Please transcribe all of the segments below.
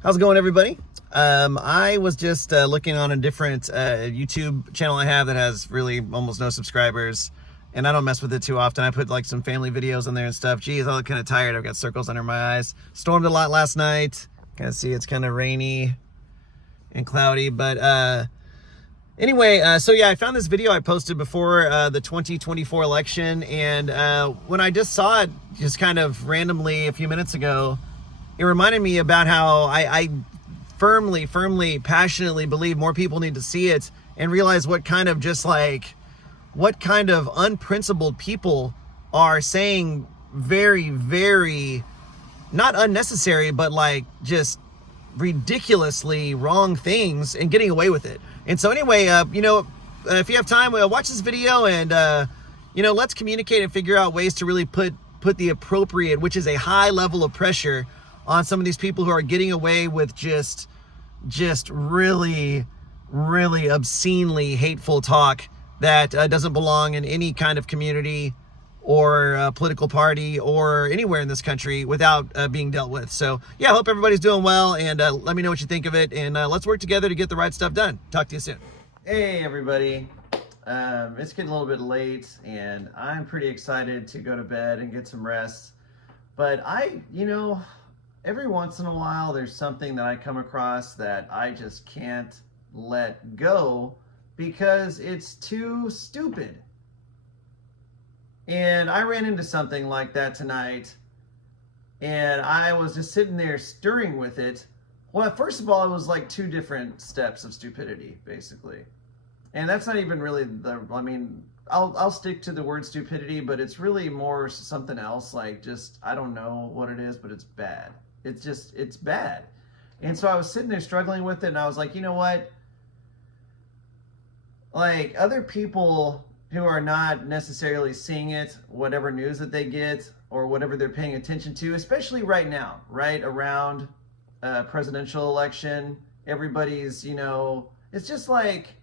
How's it going, everybody? I was just looking on a different YouTube channel I have that has really almost no subscribers, and I don't mess with it too often. I put like some family videos on there and stuff. Geez, I look kind of tired. I've got circles under my eyes. Stormed a lot last night. Kind of see it's kind of rainy and cloudy, but anyway, so yeah, I found this video I posted before the 2024 election, and when I just saw it just kind of randomly a few minutes ago, it reminded me about how I firmly, passionately believe more people need to see it and realize what kind of unprincipled people are saying very, very, not unnecessary, but like just ridiculously wrong things and getting away with it. And so anyway, if you have time, watch this video and, let's communicate and figure out ways to really put the appropriate, which is a high level of pressure on some of these people who are getting away with just really, really obscenely hateful talk that doesn't belong in any kind of community or political party or anywhere in this country without being dealt with. So yeah, I hope everybody's doing well, and let me know what you think of it, and let's work together to get the right stuff done. Talk to you soon. Hey everybody. It's getting a little bit late and I'm pretty excited to go to bed and get some rest. But every once in a while there's something that I come across that I just can't let go because it's too stupid. And I ran into something like that tonight, and I was just sitting there stirring with it. Well, first of all, it was like two different steps of stupidity, basically. And that's not even really I'll stick to the word stupidity, but it's really more something else, like just, I don't know what it is, but it's bad. It's bad. And so I was sitting there struggling with it, and I was like, you know what? Like, other people who are not necessarily seeing it, whatever news that they get or whatever they're paying attention to, especially right now, right around presidential election, everybody's, it's just like,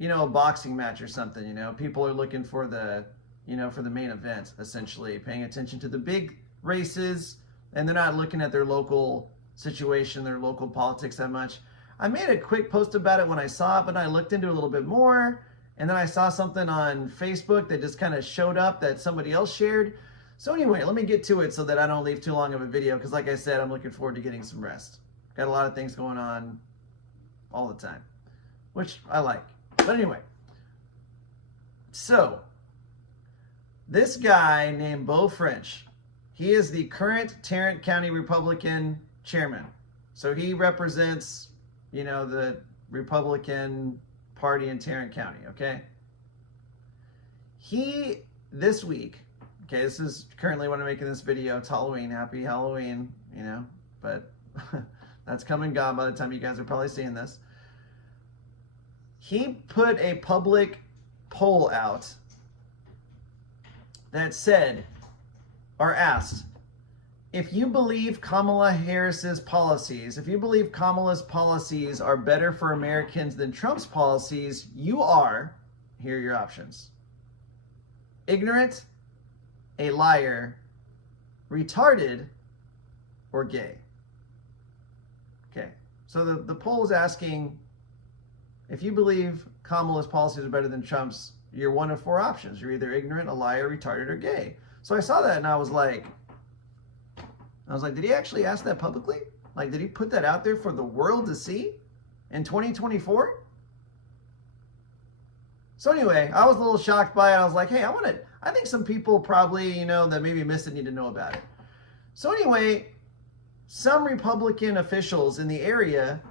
a boxing match or something, people are looking for the main event, essentially paying attention to the big races, and they're not looking at their local situation, their local politics that much. I made a quick post about it when I saw it, but I looked into it a little bit more, and then I saw something on Facebook that just kind of showed up that somebody else shared. So anyway, let me get to it so that I don't leave too long of a video, because like I said, I'm looking forward to getting some rest. Got a lot of things going on all the time, which I like. But anyway, so this guy named Beau French, he is the current Tarrant County Republican chairman. So he represents, the Republican Party in Tarrant County, okay? This week, okay, this is currently when I'm making this video, it's Halloween, happy Halloween, but that's come and gone by the time you guys are probably seeing this. He put a public poll out that said, or asked, if you believe Kamala Harris's policies, if you believe Kamala's policies are better for Americans than Trump's policies, you are, here are your options: ignorant, a liar, retarded, or gay. Okay, so the poll is asking, if you believe Kamala's policies are better than Trump's, you're one of four options. You're either ignorant, a liar, retarded, or gay. So I saw that and I was like, did he actually ask that publicly? Like, did he put that out there for the world to see in 2024? So anyway, I was a little shocked by it. I was like, hey, I think some people probably, that maybe missed it need to know about it. So anyway, some Republican officials in the area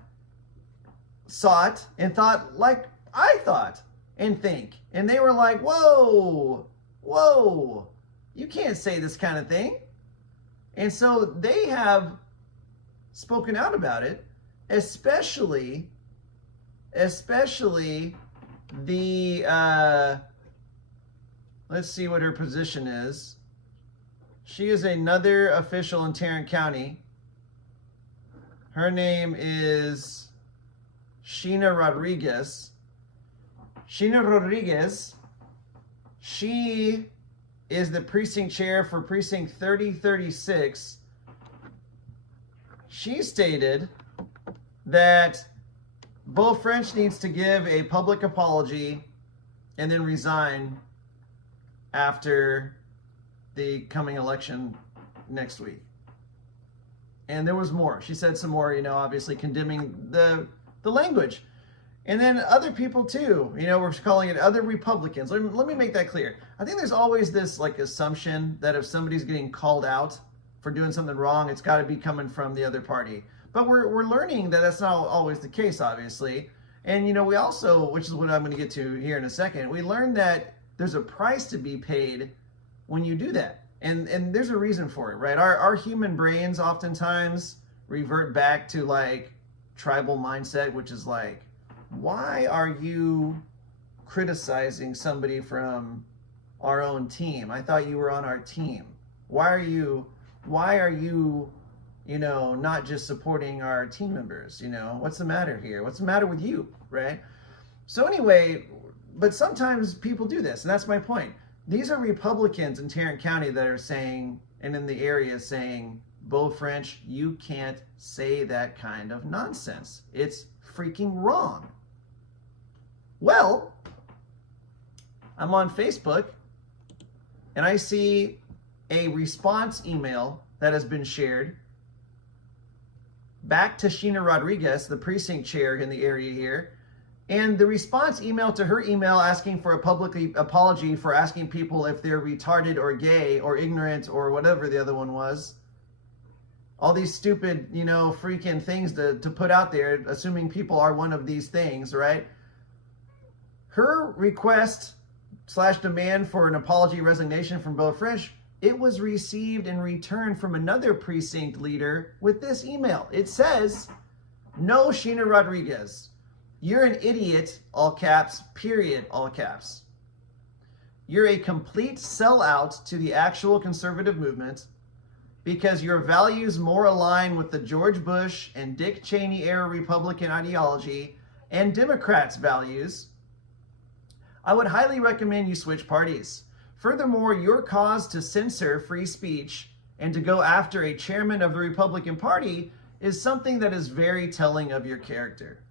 saw it and thought like I thought and think. And they were like, whoa, you can't say this kind of thing. And so they have spoken out about it, especially the, let's see what her position is. She is another official in Tarrant County. Her name is Sheena Rodriguez. She is the precinct chair for precinct 3036. She stated that Beau French needs to give a public apology and then resign after the coming election next week. And there was more. She said some more, obviously condemning the language. And then other people too, we're calling it other Republicans. Let me make that clear. I think there's always this assumption that if somebody's getting called out for doing something wrong, it's got to be coming from the other party. But we're learning that that's not always the case, obviously. And, we also, which is what I'm going to get to here in a second, we learned that there's a price to be paid when you do that. And there's a reason for it, right? Our human brains oftentimes revert back to tribal mindset, which is why are you criticizing somebody from our own team? I thought you were on our team. Why are you not just supporting our team members? What's the matter here? What's the matter with you, right? So anyway, but sometimes people do this, and that's my point. These are Republicans in Tarrant County that are saying, and in the area saying, Beau French, you can't say that kind of nonsense. It's freaking wrong. Well, I'm on Facebook, and I see a response email that has been shared back to Sheena Rodriguez, the precinct chair in the area here. And the response email to her email asking for a public apology for asking people if they're retarded or gay or ignorant or whatever the other one was. All these stupid, freaking things to put out there, assuming people are one of these things, right? Her request / demand for an apology resignation from Beau French, it was received in return from another precinct leader with this email. It says, "No, Sheena Rodriguez. You're an idiot, all caps, period, all caps. You're a complete sellout to the actual conservative movement because your values more align with the George Bush and Dick Cheney era Republican ideology and Democrats' values. I would highly recommend you switch parties. Furthermore, your cause to censor free speech and to go after a chairman of the Republican Party is something that is very telling of your character."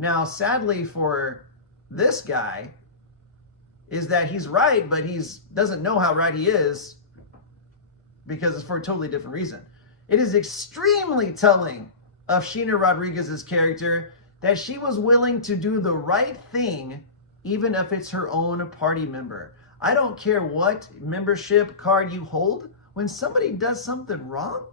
Now, sadly for this guy, is that he's right, but he doesn't know how right he is because it's for a totally different reason. It is extremely telling of Sheena Rodriguez's character that she was willing to do the right thing even if it's her own party member. I don't care what membership card you hold. When somebody does something wrong,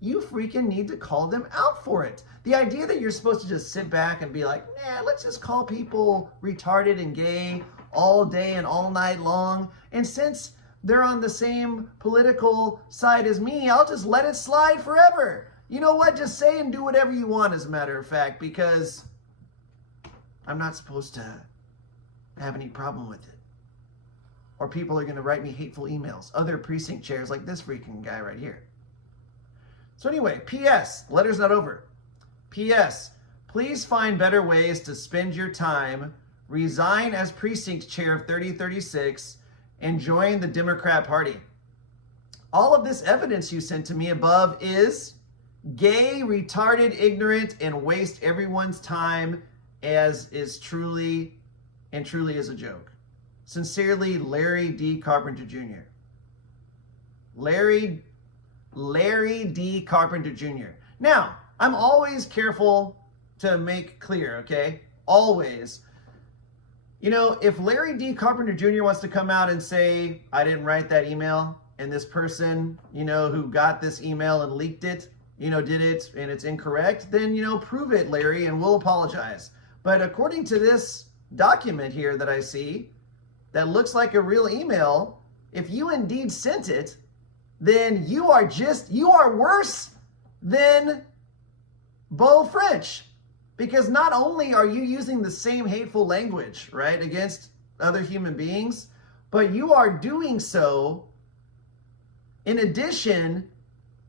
you freaking need to call them out for it. The idea that you're supposed to just sit back and be like, nah, let's just call people retarded and gay all day and all night long. And since they're on the same political side as me, I'll just let it slide forever. You know what? Just say and do whatever you want, as a matter of fact, because I'm not supposed to have any problem with it. Or people are going to write me hateful emails. Other precinct chairs like this freaking guy right here. So anyway, P.S. Letter's not over. P.S. Please find better ways to spend your time, resign as precinct chair of 3036, and join the Democrat Party. All of this evidence you sent to me above is gay, retarded, ignorant, and waste everyone's time as is truly is a joke. Sincerely, Larry D. Carpenter Jr. Larry D. Carpenter Jr. Now, I'm always careful to make clear, okay? Always. If Larry D. Carpenter Jr. wants to come out and say, I didn't write that email, and this person, who got this email and leaked it, did it, and it's incorrect, then, prove it, Larry, and we'll apologize. But according to this document here that I see, that looks like a real email, if you indeed sent it, then you are worse than Beau French. Because not only are you using the same hateful language, right, against other human beings, but you are doing so in addition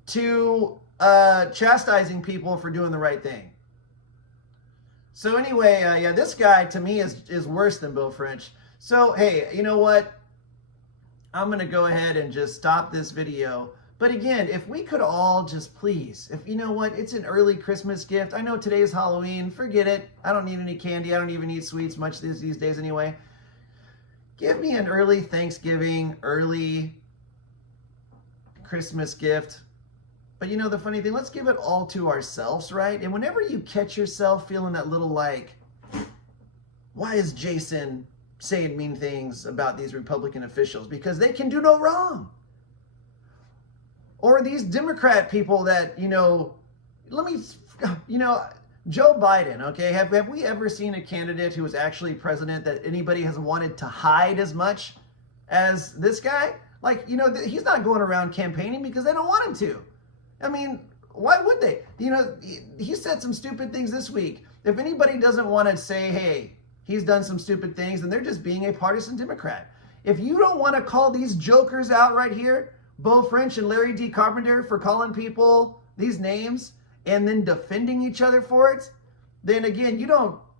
to chastising people for doing the right thing. So anyway, this guy to me is worse than Beau French. So, hey, you know what? I'm going to go ahead and just stop this video. But again, if we could all just please, if you know what, it's an early Christmas gift. I know today's Halloween. Forget it. I don't need any candy. I don't even eat sweets much these days anyway. Give me an early Thanksgiving, early Christmas gift. But you know the funny thing, let's give it all to ourselves, right? And whenever you catch yourself feeling that little like, why is Jason saying mean things about these Republican officials? Because they can do no wrong. Or these Democrat people that, Joe Biden, okay? Have we ever seen a candidate who was actually president that anybody has wanted to hide as much as this guy? Like, he's not going around campaigning because they don't want him to. I mean, why would they? He said some stupid things this week. If anybody doesn't want to say, hey, he's done some stupid things, then they're just being a partisan Democrat. If you don't want to call these jokers out right here, Beau French and Larry D. Carpenter, for calling people these names and then defending each other for it, then again,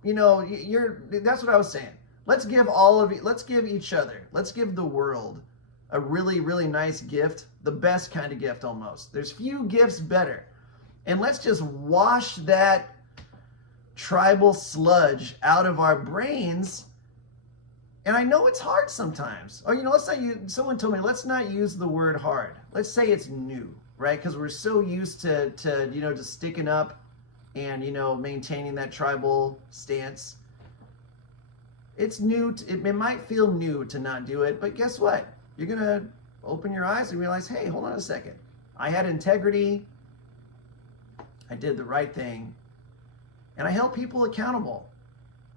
that's what I was saying. Let's give each other, let's give the world a really, really nice gift, the best kind of gift almost. There's few gifts better. And let's just wash that tribal sludge out of our brains. And I know it's hard sometimes. Or, someone told me, let's not use the word hard. Let's say it's new, right? Because we're so used to sticking up and, maintaining that tribal stance. It's new. It might feel new to not do it, but guess what? You're going to open your eyes and realize, hey, hold on a second. I had integrity. I did the right thing. And I held people accountable.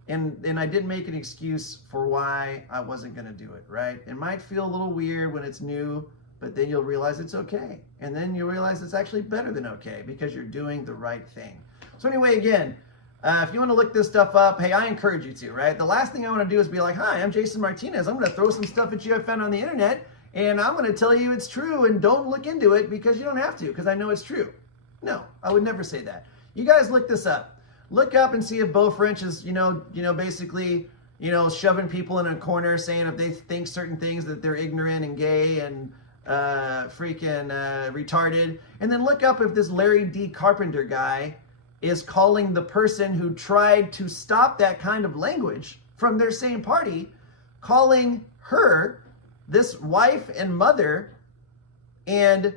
And I didn't make an excuse for why I wasn't going to do it, right? It might feel a little weird when it's new, but then you'll realize it's okay. And then you'll realize it's actually better than okay because you're doing the right thing. So anyway, again, if you want to look this stuff up, hey, I encourage you to, right? The last thing I want to do is be like, hi, I'm Jason Martinez. I'm going to throw some stuff at you I found on the internet, and I'm going to tell you it's true, and don't look into it because you don't have to, because I know it's true. No, I would never say that. You guys look this up. Look up and see if Beau French is, basically, shoving people in a corner, saying if they think certain things that they're ignorant and gay and retarded. And then look up if this Larry D. Carpenter guy is calling the person who tried to stop that kind of language from their same party, calling her, this wife and mother and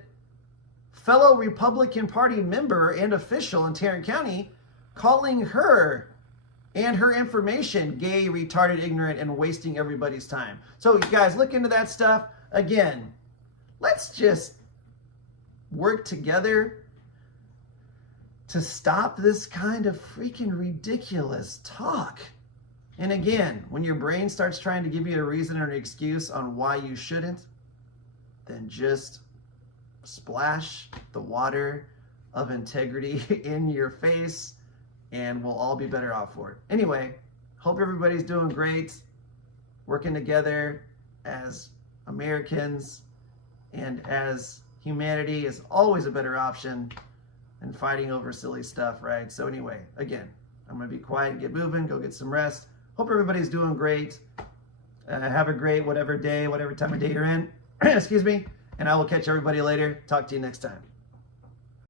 fellow Republican Party member and official in Tarrant County, calling her and her information gay, retarded, ignorant, and wasting everybody's time. So you guys, look into that stuff. Again, let's just work together to stop this kind of freaking ridiculous talk. And again, when your brain starts trying to give you a reason or an excuse on why you shouldn't, then just splash the water of integrity in your face and we'll all be better off for it. Anyway, hope everybody's doing great, working together as Americans and as humanity is always a better option than fighting over silly stuff, right? So anyway, again, I'm going to be quiet and get moving, go get some rest. Hope everybody's doing great. Have a great whatever day, whatever time of day you're in. Excuse me. And I will catch everybody later. Talk to you next time.